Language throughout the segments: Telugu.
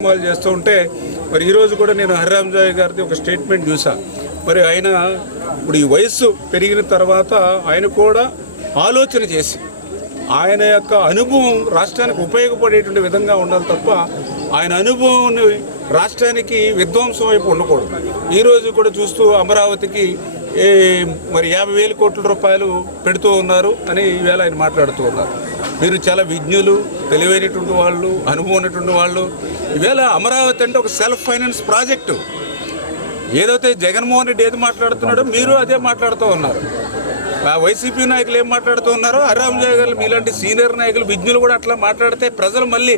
కార్యక్రమాలు చేస్తూ ఉంటే మరి ఈరోజు కూడా నేను హరిరామ్ జాయ్ గారిది ఒక స్టేట్మెంట్ చూసా. మరి ఆయన ఇప్పుడు ఈ వయస్సు పెరిగిన తర్వాత ఆయన కూడా ఆలోచన చేసి ఆయన యొక్క అనుభవం రాష్ట్రానికి ఉపయోగపడేటువంటి విధంగా ఉండాలి తప్ప ఆయన అనుభవం రాష్ట్రానికి విధ్వంసం వైపు ఉండకూడదు. ఈరోజు కూడా చూస్తూ అమరావతికి మరి యాభై వేల కోట్ల రూపాయలు పెడుతూ ఉన్నారు అని ఈవేళ ఆయన మాట్లాడుతూ ఉన్నారు. మీరు చాలా విజ్ఞులు తెలివైనటువంటి వాళ్ళు అనుభవం ఉన్నటువంటి వాళ్ళు. ఈవేళ అమరావతి అంటే ఒక సెల్ఫ్ ఫైనాన్స్ ప్రాజెక్టు ఏదైతే జగన్మోహన్ రెడ్డి ఏది మాట్లాడుతున్నాడో మీరు అదే మాట్లాడుతూ ఉన్నారు. ఆ వైసీపీ నాయకులు ఏం మాట్లాడుతూ ఉన్నారో హరిరామజాయ్ గారు మీలాంటి సీనియర్ నాయకులు విజ్ఞులు కూడా అట్లా మాట్లాడితే ప్రజలు మళ్ళీ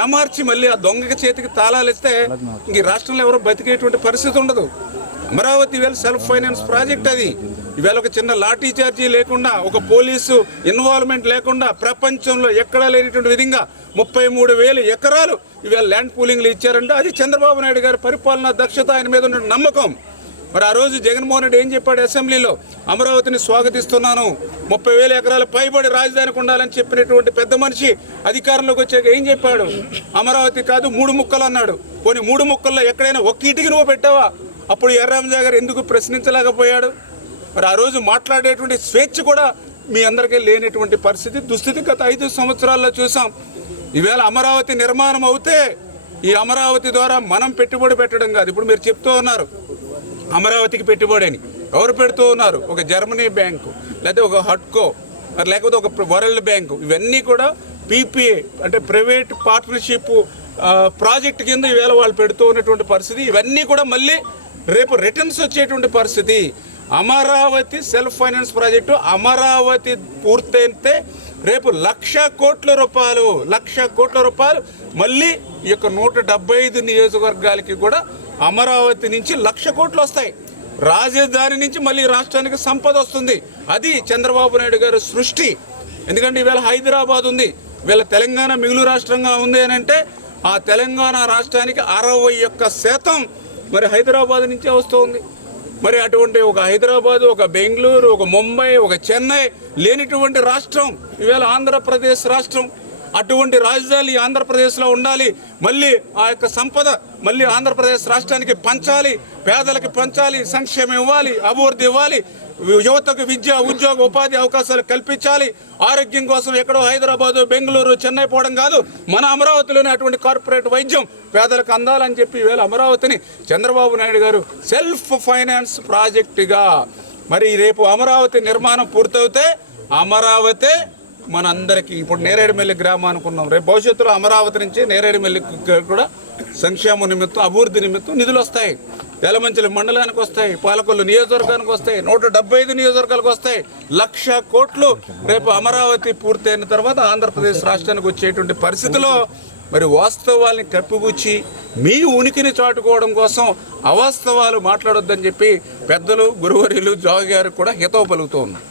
ఏమార్చి మళ్ళీ ఆ దొంగకి చేతికి తాళాలు ఇస్తే ఇంక ఈ రాష్ట్రంలో ఎవరో బతికేటువంటి పరిస్థితి ఉండదు. అమరావతి ఇవాళ సెల్ఫ్ ఫైనాన్స్ ప్రాజెక్ట్ అది. ఇవాళ ఒక చిన్న లాఠీ చార్జీ లేకుండా ఒక పోలీసు ఇన్వాల్వ్మెంట్ లేకుండా ప్రపంచంలో ఎక్కడా లేనటువంటి విధంగా ముప్పై మూడు వేలు ఎకరాలు ఇవాళ ల్యాండ్ పూలింగ్లు ఇచ్చారంటే. అది చంద్రబాబు నాయుడు గారి పరిపాలన దక్షత ఆయన మీద ఉన్న నమ్మకం. మరి ఆ రోజు జగన్మోహన్ రెడ్డి ఏం చెప్పాడు అసెంబ్లీలో? అమరావతిని స్వాగతిస్తున్నాను. ముప్పై వేల ఎకరాల పైబడి రాజధానికి ఉండాలని చెప్పినటువంటి పెద్ద మనిషి అధికారంలోకి వచ్చాక ఏం చెప్పాడు? అమరావతి కాదు మూడు ముక్కలు అన్నాడు. పోనీ మూడు ముక్కల్లో ఎక్కడైనా ఒక్క ఇటుకి నువ్వు పెట్టావా? అప్పుడు ఎర్రామజా గారు ఎందుకు ప్రశ్నించలేకపోయాడు? మరి ఆ రోజు మాట్లాడేటువంటి స్వేచ్ఛ కూడా మీ అందరికీ లేనటువంటి పరిస్థితి దుస్థితి గత ఐదు సంవత్సరాల్లో చూసాం. ఈవేళ అమరావతి నిర్మాణం అవుతే ఈ అమరావతి ద్వారా మనం పెట్టుబడి పెట్టడం కాదు. ఇప్పుడు మీరు చెప్తూ ఉన్నారు అమరావతికి పెట్టుబడి అని. ఎవరు పెడుతూ ఉన్నారు? ఒక జర్మనీ బ్యాంకు లేకపోతే ఒక హట్కో మరి లేకపోతే ఒక వరల్డ్ బ్యాంకు. ఇవన్నీ కూడా పీపీఏ అంటే ప్రైవేట్ పార్ట్నర్షిప్ ప్రాజెక్ట్ కింద ఈవేళ వాళ్ళు పెడుతూ ఉన్నటువంటి పరిస్థితి. ఇవన్నీ కూడా మళ్ళీ రేపు రిటర్న్స్ వచ్చేటువంటి పరిస్థితి. Amaravati self finance project Amaravati పూర్తయితే రేపు లక్ష కోట్ల రూపాయలు లక్ష కోట్ల రూపాయలు. మళ్ళీ ఈ యొక్క నూట డెబ్బై ఐదు నియోజకవర్గాలకి కూడా అమరావతి నుంచి లక్ష కోట్లు వస్తాయి. రాజధాని నుంచి మళ్ళీ రాష్ట్రానికి సంపద వస్తుంది. అది చంద్రబాబు నాయుడు గారి సృష్టి. ఎందుకంటే ఈవేళ హైదరాబాద్ ఉంది. వీళ్ళ తెలంగాణ మిగులు రాష్ట్రంగా ఉంది అని అంటే ఆ తెలంగాణ రాష్ట్రానికి అరవై ఒక్క శాతం మరి హైదరాబాద్ నుంచే వస్తుంది. మరి అటువంటి ఒక హైదరాబాదు ఒక బెంగళూరు ఒక ముంబై ఒక చెన్నై లేనిటువంటి రాష్ట్రం ఈవేళ ఆంధ్రప్రదేశ్ రాష్ట్రం అటువంటి రాజధాని ఆంధ్రప్రదేశ్లో ఉండాలి. మళ్ళీ ఆ యొక్క సంపద మళ్ళీ ఆంధ్రప్రదేశ్ రాష్ట్రానికి పంచాలి పేదలకు పంచాలి సంక్షేమం ఇవ్వాలి అభివృద్ధి ఇవ్వాలి. యువతకు విద్య ఉద్యోగ ఉపాధి అవకాశాలు కల్పించాలి. ఆరోగ్యం కోసం ఎక్కడో హైదరాబాదు బెంగళూరు చెన్నై పోవడం కాదు మన అమరావతిలోనే అటువంటి కార్పొరేట్ వైద్యం పేదలకు అందాలని చెప్పి ఈవేళ అమరావతిని చంద్రబాబు నాయుడు గారు సెల్ఫ్ ఫైనాన్స్ ప్రాజెక్టుగా. మరి రేపు అమరావతి నిర్మాణం పూర్తవుతే అమరావతి మనందరికీ ఇప్పుడు నేరేడుమెల్లి గ్రామం అనుకున్నాం. రేపు భవిష్యత్తులో అమరావతి నుంచి నేరేడుమెల్లి కూడా సంక్షేమ నిమిత్తం అభివృద్ధి నిమిత్తం నిధులు వస్తాయి. వెలమంచిలి మండలానికి వస్తాయి పాలకొల్లు నియోజకవర్గానికి వస్తాయి నూట డెబ్బై ఐదు నియోజకవర్గాలకు వస్తాయి. లక్ష కోట్లు రేపు అమరావతి పూర్తయిన తర్వాత ఆంధ్రప్రదేశ్ రాష్ట్రానికి వచ్చేటువంటి పరిస్థితిలో మరి వాస్తవాల్ని కప్పిపుచ్చి మీ ఉనికిని చాటుకోవడం కోసం అవాస్తవాలు మాట్లాడొద్దని చెప్పి పెద్దలు గురువర్యులు జోగి గారు కూడా హితవు పలుకుతూ ఉన్నారు.